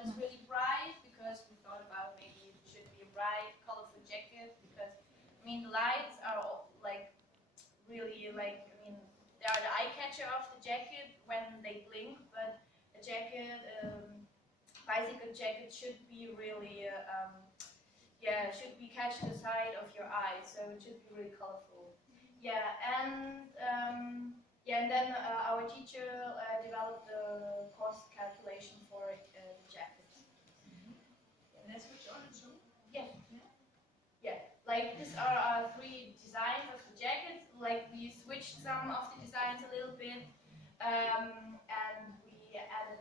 what is really bright, because we thought about maybe it should be a bright, colorful jacket, because I mean the lights are all, like really like, I mean they are the eye catcher of the jacket when they blink, but a jacket, bicycle jacket should be really yeah, should be catching the side of your eye, so it should be really colorful. Yeah, and then our teacher developed the cost calculation for the jacket. And that's which on it too? Yeah. Yeah, like these are our three designs of the jacket. Like we switched some of the designs a little bit, and we added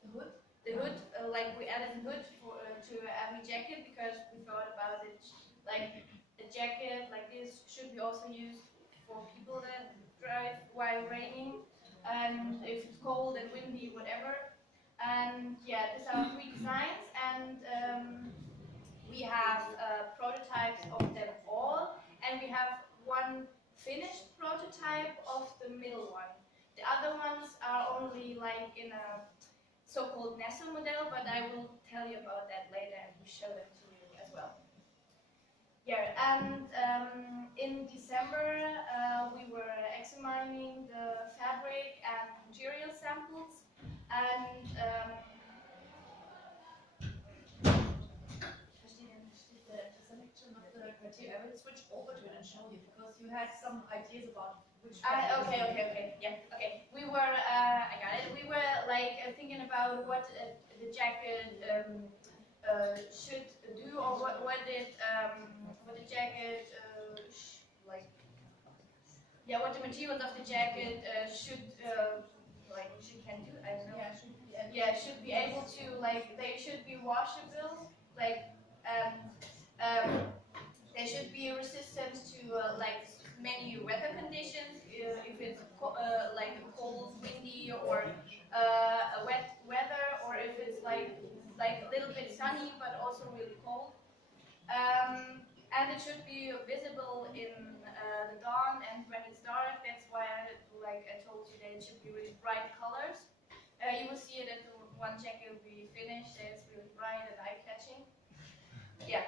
The hood? the hood. Like we added the hood for, to every jacket, because we thought about it. Like a jacket like this should be also used for people that drive while raining, and if it's cold and windy, whatever. And yeah, these are three designs, and we have prototypes of them all, and we have one finished prototype of the middle one. The other ones are only like in a so-called Nesso model, but I will tell you about that later and show them to you as well. Yeah, and in December we were examining the fabric and material samples, and The selection of the criteria, I will switch over to it and show you, because you had some ideas about which okay, yeah, okay. We were, I got it. We were like thinking about what the jacket should do, or what the jacket like, yeah, what the materials of the jacket should like can do. I don't know. Yeah, should be able to, like, they should be washable, like they should be resistant to like many weather conditions, if it's like cold, windy, or a wet weather, or if it's like a little bit sunny but also really cold. And it should be visible in the dawn and when it's dark. That's why I told you that it should be really bright colors. You will see it at the one jacket will be finished. It's really bright and eye-catching. Yeah.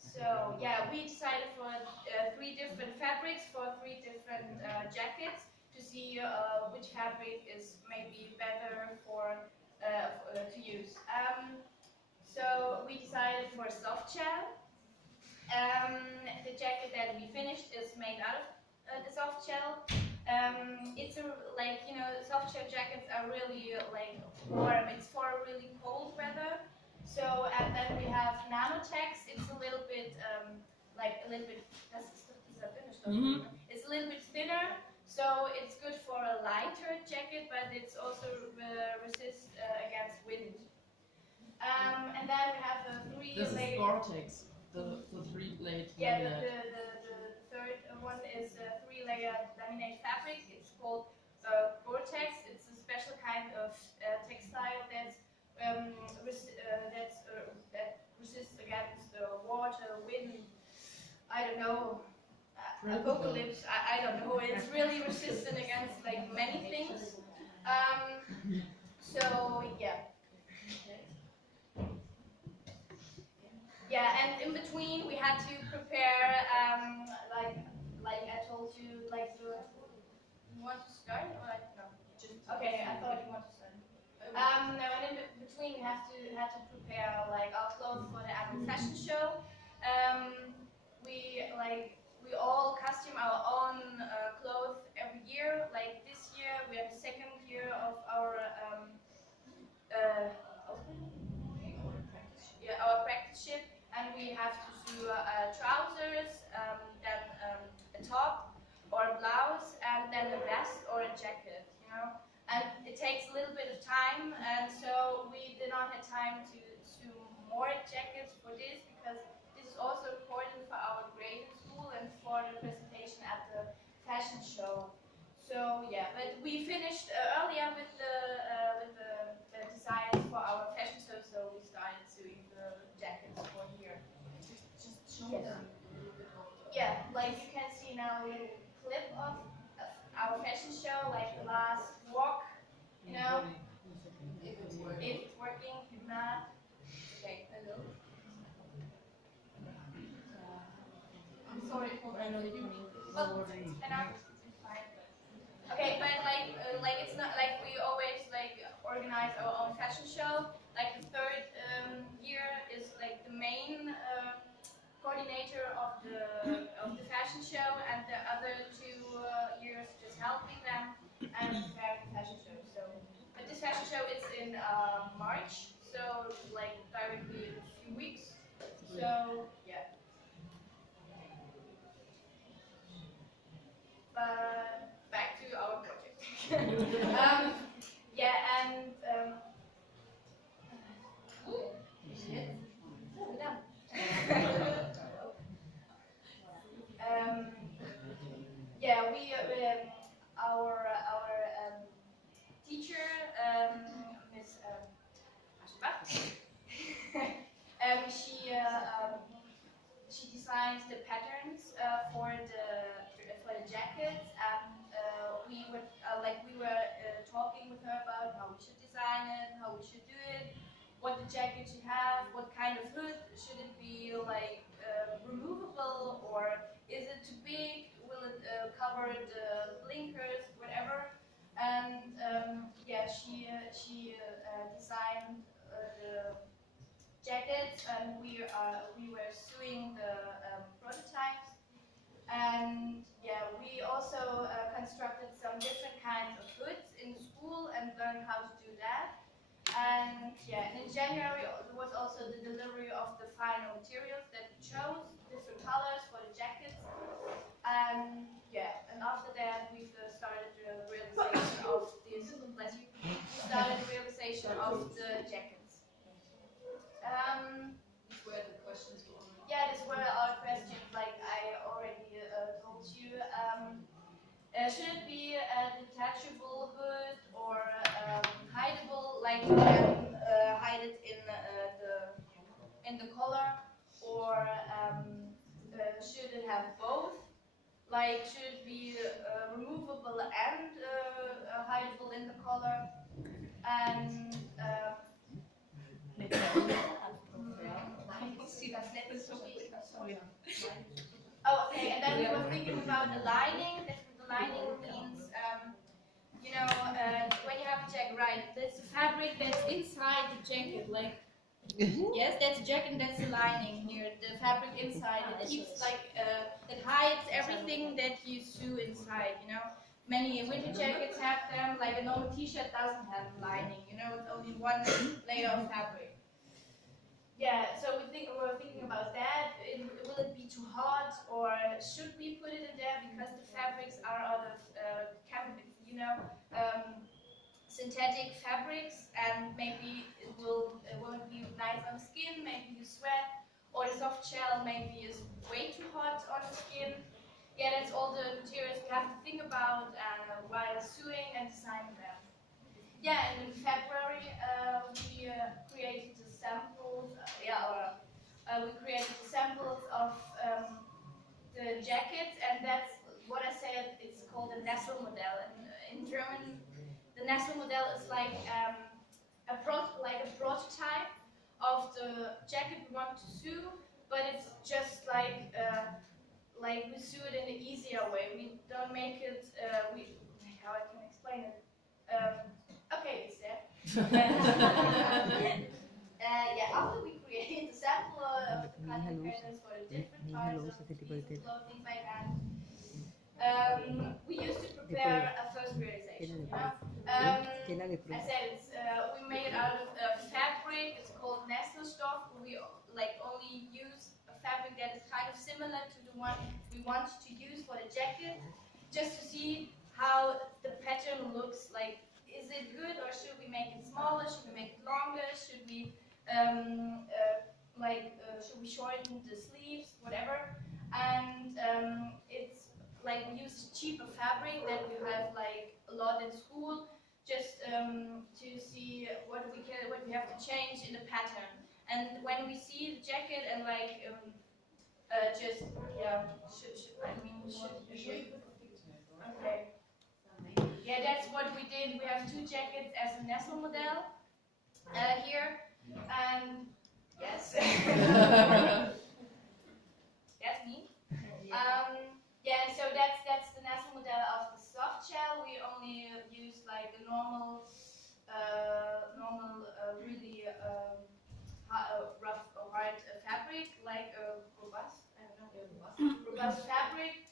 So yeah, we decided for three different fabrics for three different jackets, to see which fabric is maybe better for to use. So we decided for soft shell. The jacket that we finished is made out of the soft shell. It's like, you know, soft shell jackets are really like warm. It's for really cold weather. So, and then we have Nanotex. It's a little bit it's a little bit thinner, so it's good for a lighter jacket, but it's also resist against wind. And then we have the three. This is Gore-Tex, the three-layer. Yeah, the third one is a three-layer laminate fabric. It's called Gore-Tex. It's a special kind of textile that resists against water, wind. I don't know. Apocalypse. I don't know. It's really resistant against like many things. So yeah. Yeah, and in between we had to prepare, like I told you, like you want to start or no? Just okay. I thought you want to start. No, and in between we had to prepare like our clothes for the annual fashion show. We all costume our own clothes every year. Like this year, we are the second year of our our apprenticeship, and we have to do trousers, then a top or a blouse, and then a vest or a jacket, you know. And it takes a little bit of time, and so we did not have time to do more jackets for this, because this is also important for our grade school and for the presentation at the fashion show. So yeah, but we finished earlier with the designs for our fashion show, so we started doing the jackets for here. Just show them. Yeah, like you can see now a little clip of our fashion show, like the last walk, you know, if it's working, if not, okay. Hello. I'm sorry for fine. Okay, but like it's not like we always like organize our own fashion show. Like the third year is like the main coordinator of the fashion show, and the other 2 years just helping them and preparing the fashion show. So, but this fashion show is in March, so like directly in a few weeks. So yeah. But back to our project. Yeah, and we're done. um, yeah, our teacher, Miss Aschbach, she designs the patterns for the jackets, and we were talking with her about how we should design it, how we should do it, what the jacket should have, what kind of hood should it be, like removable, or is it too big? Will it cover the blinkers, whatever? And yeah, she designed the jackets, and we were sewing the prototypes. And yeah, we also constructed some different kinds of hoods in school and learned how to do that. And yeah, and in January there was also the delivery of the final materials that we chose, different colors for the jackets. And yeah, and after that we started the realization of this. Bless you. We started the realization of the jackets. These were the questions we already. Yeah, these were our questions. Like I already told you. Should it be a detachable hood or hideable, like you can hide it in the collar, or should it have both? Like, should it be removable and hideable in the collar? And oh, okay. And then we were thinking about the lining. The lining means, you know, when you have a jacket, right? That's the fabric that's inside the jacket, like. Yes, that's the jacket, and that's the lining here, the fabric inside. It keeps it hides everything that you sew inside, you know. Many winter jackets have them, like a normal t-shirt doesn't have lining, you know, it's only one layer of fabric. Yeah, so we're thinking about that. Will it be too hot, or should we put it in there because the fabrics are out of chemicals, you know, synthetic fabrics, and maybe it won't be nice on the skin. Maybe you sweat, or the soft shell maybe is way too hot on the skin. Yeah, that's all the materials we have to think about while sewing and designing them. Yeah, and in February we created the samples. We created the samples of the jackets, and that's what I said. It's called a Nessel model, and in German, the Nessel model is like a prototype of the jacket we want to sew, but it's just like we sew it in an easier way. We don't make it. How I can explain it. Okay, Lisa. Yeah, after we create the sample of the cutting patterns for the different parts of the piece of clothing like that, we used to prepare a first realization. You know? I said we made it out of fabric. It's called Nestelstoff. We only use a fabric that is kind of similar to the one we want to use for the jacket, just to see how the pattern looks like. Is it good, or should we make it smaller? Should we make it longer? Should we should we shorten the sleeves? Whatever. And it's like we use cheaper fabric that we have like a lot in school, just to see what we have to change in the pattern. And when we see the jacket and just yeah, should we? Okay. yeah, that's what we did. We have two jackets as a Nestle model here, and yes, that's me. Yeah, so that's the Nestle model of the soft shell. We only use like a normal, really rough or hard fabric, like a robust, I don't know, robust fabric.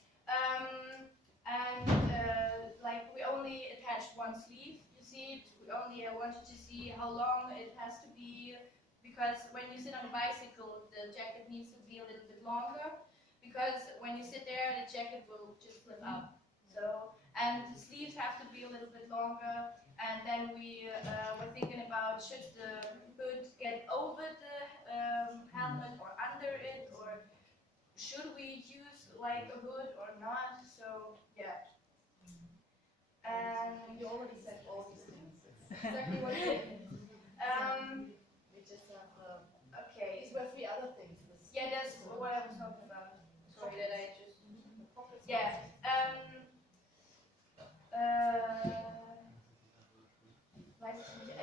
And like we only attached one sleeve. You see it. We only wanted to see how long it has to be, because when you sit on a bicycle, the jacket needs to be a little bit longer. Because when you sit there, the jacket will just flip up. So, and the sleeves have to be a little bit longer. And then we were thinking about, should the hood get over the helmet or under it, or should we use like a hood or not? So yeah. And You already said all these things. exactly what we did. We just have, Okay. these were three other things. Yeah, that's what I was talking about. Sorry that I just. Pockets. Yeah.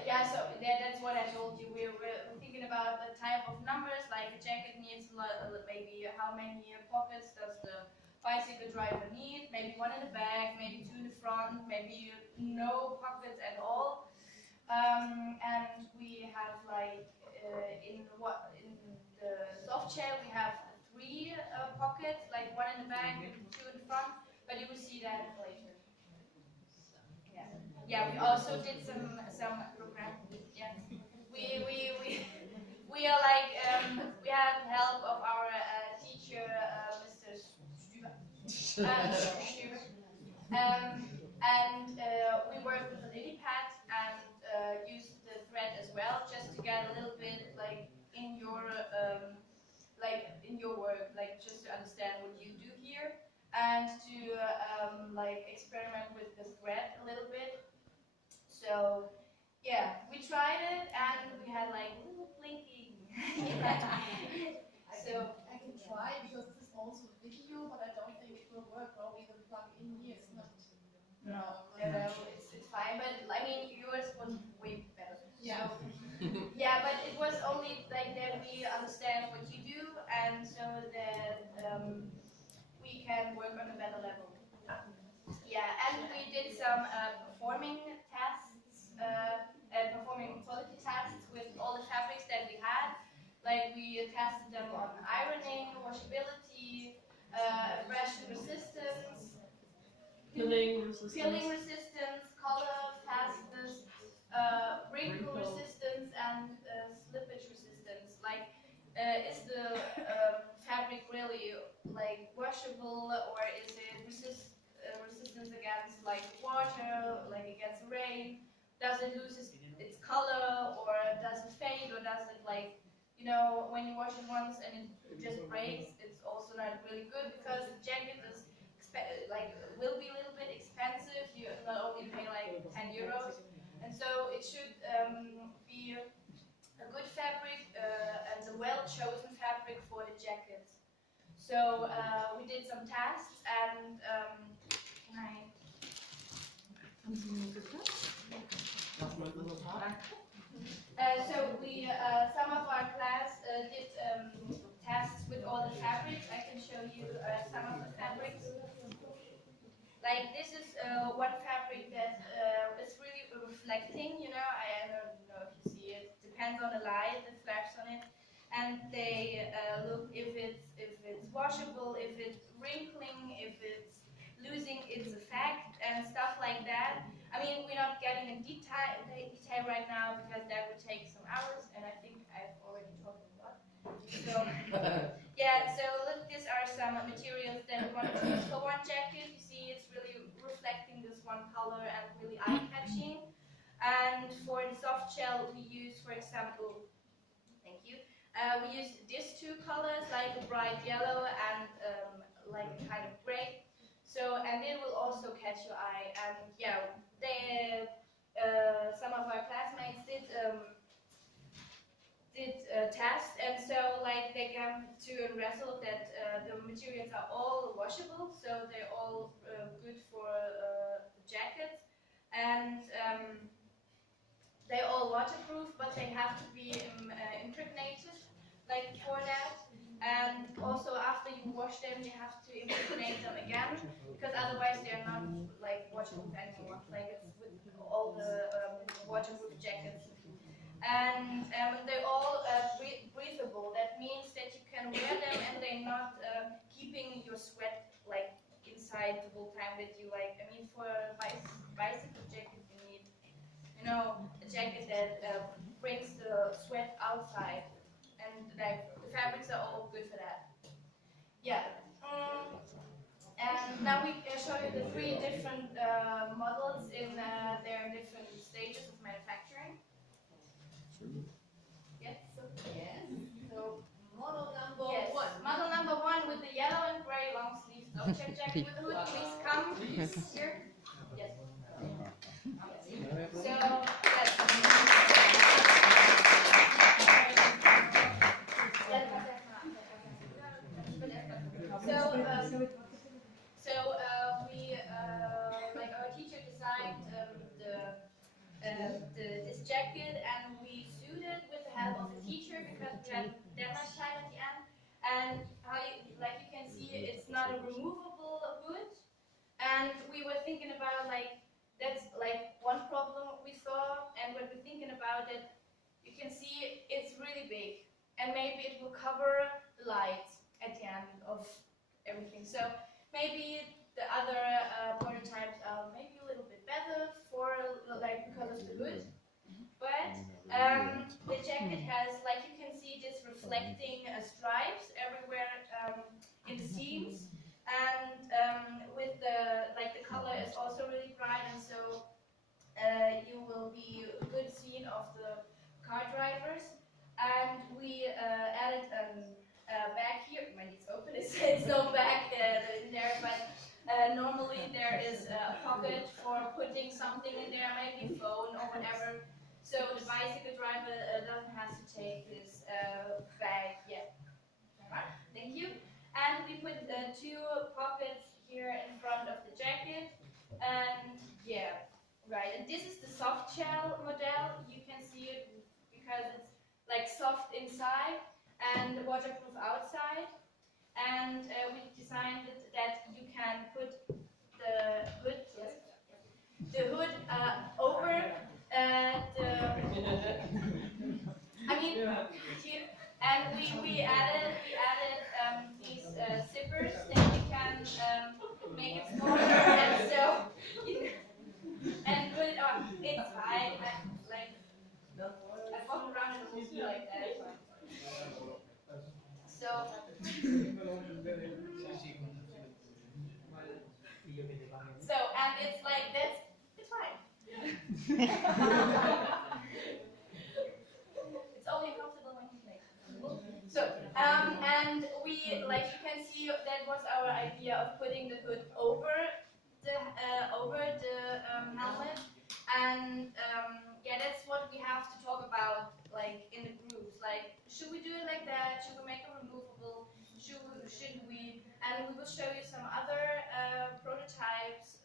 Yeah, so that's what I told you. We're thinking about the type of numbers, like a jacket needs maybe how many pockets does the bicycle driver need? Maybe one in the back, maybe two in the front, maybe no pockets at all. And we have like in the soft shell we have three pockets, like one in the back and two in the front. But you will see that later. Yeah, we also did some program. Yeah, we are like we have help of our teacher, Mr. Stuber. And we worked with a lily pad and used the thread as well, just to get a little bit like in your work, like just to understand what you do here, and to like experiment with the thread a little bit. So yeah, we tried it and we had like little blinking. So I can try, because this is also a video, but I don't think it will work. Probably the plug in here is not. no, it's fine. But I mean, yours was way better. Yeah. So, yeah, but it was only like that we understand what you do, and so that we can work on a better level. Yeah, and we did some performing tests, performing quality tests with all the fabrics that we had. Like we tested them on ironing, washability, abrasion resistance, Pilling resistance. color, fastness, wrinkle resistance, and slippage resistance. Like, is the fabric really like washable, or is it resistance against like water, like against rain? Does it lose its color, or does it fade, or does it like, you know, when you wash it once and it just breaks? It's also not really good, because the jacket is like will be a little bit expensive. You not only pay like 10 euros, and so it should be a good fabric and a well chosen fabric for the jackets. So we did some tests, and can I? So we some of our class did tests with all the fabrics. I can show you some of the fabrics. Like this is one fabric that is really reflecting, you know. I don't know if you see it. Depends on the light that flashes on it, and they look if it's washable, if it's wrinkling, if it's losing its effect, and stuff like that. I mean, we're not getting in detail right now, because that would take some hours, and I think I've already talked a lot. So yeah, so look, these are some materials that we want to choose for one jacket. You see, it's really reflecting this one color and really eye-catching. And for the soft shell, we use, for example, thank you, we use these two colors, like a bright yellow and like a kind of gray. So, and it will also catch your eye. And yeah, some of our classmates did test, and so like they come to a result that the materials are all washable, so they're all good for the jackets. and they're all waterproof, but they have to be impregnated, like for that. And also after you wash them, you have to impregnate them again, because otherwise they're not like waterproof anymore. Like it's with all the waterproof jackets. And they're all breathable. That means that you can wear them and they're not keeping your sweat like inside the whole time with you. Like, I mean, for a bicycle jacket, you need, you know, a jacket that brings the sweat outside, and like the fabrics are all good for that. Yeah. And now we show you the three different models in their different stages of manufacturing. Yes. So Model number yes, one. model number one with the yellow and gray long sleeve check jacket with the hood. Please come here. Yes. So yes. We like our teacher designed this jacket, and we sewed it with the help of the teacher because we had that much time at the end. And like you can see, it's not a removable hood. And we were thinking about like that's like one problem we saw. And when we're thinking about it, you can see it's really big, and maybe it will cover the lights at the end of everything. So maybe the other prototypes are maybe a little bit better for like because of the hood. But the jacket has, like you can see, this reflecting stripes everywhere in the seams, and with the the color is also really bright, and so you will be a good scene of the car drivers. And we added a bag here. When it's open, it's no bag in there, but normally there is a pocket for putting something in there, maybe phone or whatever. So the bicycle driver doesn't have to take his bag yet. Thank you. And we put two pockets here in front of the jacket. And yeah, right. And this is the soft shell model. You can see it because it's like soft inside and waterproof outside. And we designed it that you can put the hood, yes, the hood over the. I mean, here, and we added these zippers that you can make it smaller, and so and put it on. It's fine. I walk around in a whole like that. So. So, and it's like that's it's fine. It's only comfortable when you play. So, and we, like you can see, that was our idea of putting the hood over the helmet, and yeah, that's what we have to talk about, like in the groups. Like, should we do it like that? Should we make it removable? Should we? And we will show you some other prototypes,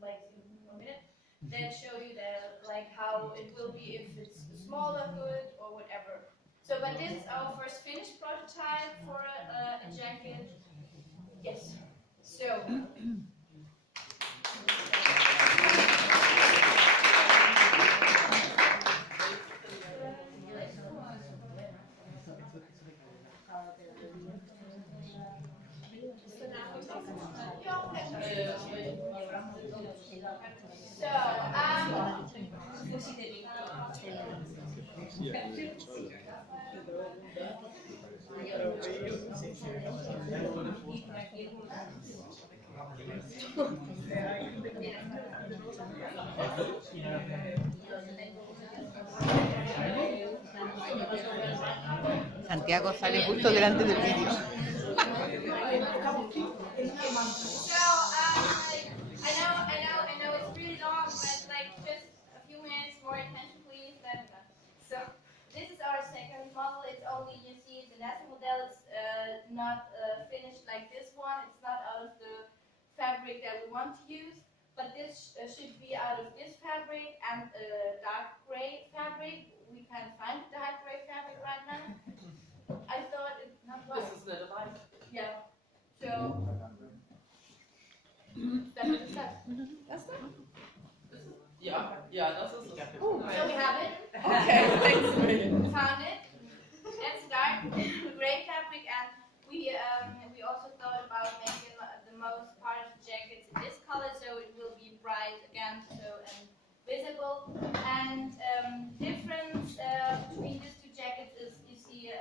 like in 1 minute, that show you that like how it will be if it's a smaller hood or whatever. So, but this is our first finished prototype for a jacket. Yes. So. Santiago sale justo delante del vídeo. I know it's really long, but like just a few minutes more attention, please. Then so this is our second model. It's only, you see, the last model is not finished like this one. It's not out of the fabric that we want to use, but this should be out of this fabric. fabric and a dark gray fabric. We can't find dark gray fabric right now. I thought it's not right. This is not alike. Yeah. So that is that. That's that? Yeah, das ist es. Oh, So we have it. okay, thanks. Found it. It's dark gray fabric, and we also thought about making the most part of the jackets in this color, so it will be bright again, so and visible. And difference between these two jackets is you see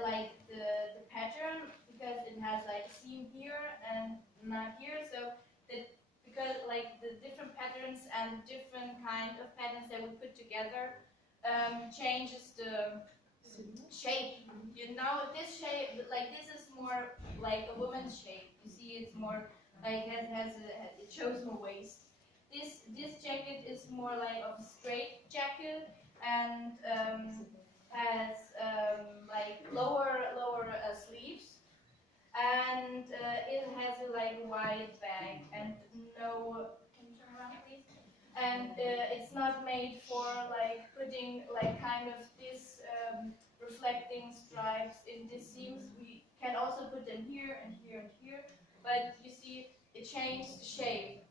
like the pattern, because it has like a seam here and not here, so that because like the different patterns and different kind of patterns that we put together changes the shape. You know, this shape, like this is more like a woman's shape. You see, it's more like it shows more waist. This jacket is more like of a straight jacket and has like lower sleeves, and it has a like wide bag and no. Can you turn around, please? And it's not made for like putting like kind of this reflecting stripes in these seams. We can also put them here and here and here, but you see it changed the shape.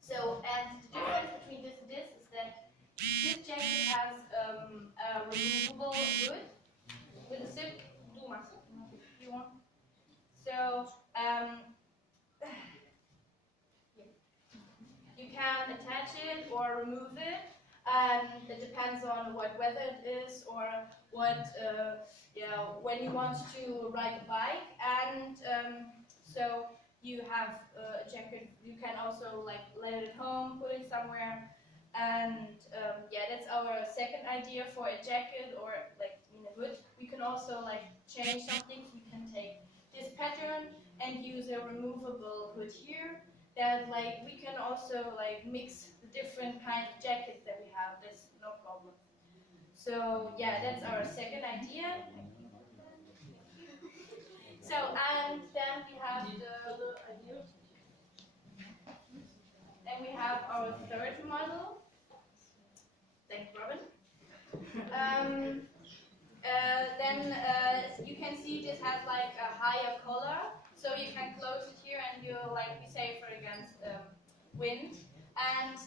So, and the difference between this and this is that this jacket has a removable hood with a zip. Do Max, you want? So you can attach it or remove it, and it depends on what weather it is or what when you want to ride a bike. And so you have a jacket. You can also like let it at home, put it somewhere, and that's our second idea for a jacket or like in a hood. We can also like change something. We can take this pattern and use a removable hood here. That like we can also like mix the different kind of jackets that we have. That's no problem. So yeah, that's our second idea. So and then we have our third model. Thanks, Robin. Then you can see this has like a higher collar, so you can close it here and you'll like be safer against wind. And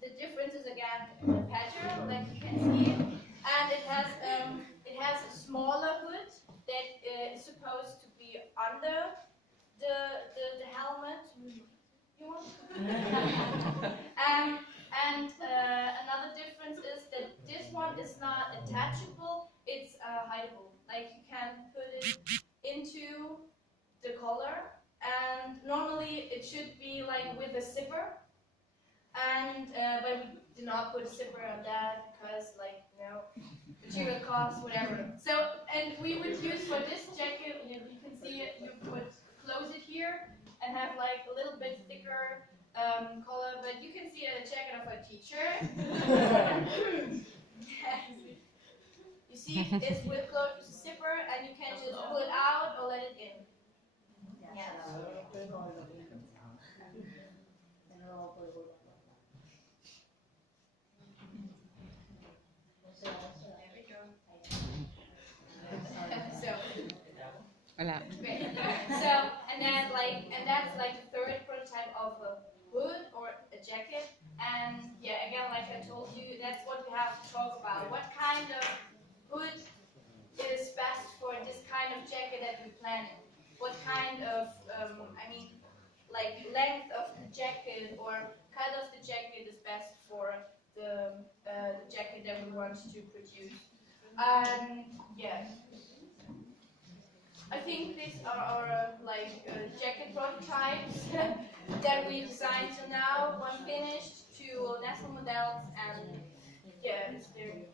the difference is again the pattern, like you can see, and it has a smaller hood that is supposed to be under the helmet. You want? And another difference is that this one is not attachable, it's hideable. Like you can put it into the collar, and normally it should be like with a zipper, and but we did not put a zipper on that because like material costs, whatever. So, and we would use for this jacket, you can see it, you would close it here and have like a little bit thicker collar, but you can see a jacket of a teacher. You see, it's with closed zipper, and you can just pull it out or let it in. Yeah. Hola. Great. So, and that's like the third prototype of a hood or a jacket. And yeah, again, like I told you, that's what we have to talk about. What kind of hood is best for this kind of jacket that we're planning? What kind of, like length of the jacket or cut of the jacket is best for the jacket that we want to produce? Yeah. I think these are our jacket prototypes that we designed till now. One finished, two national models, and yeah, it's very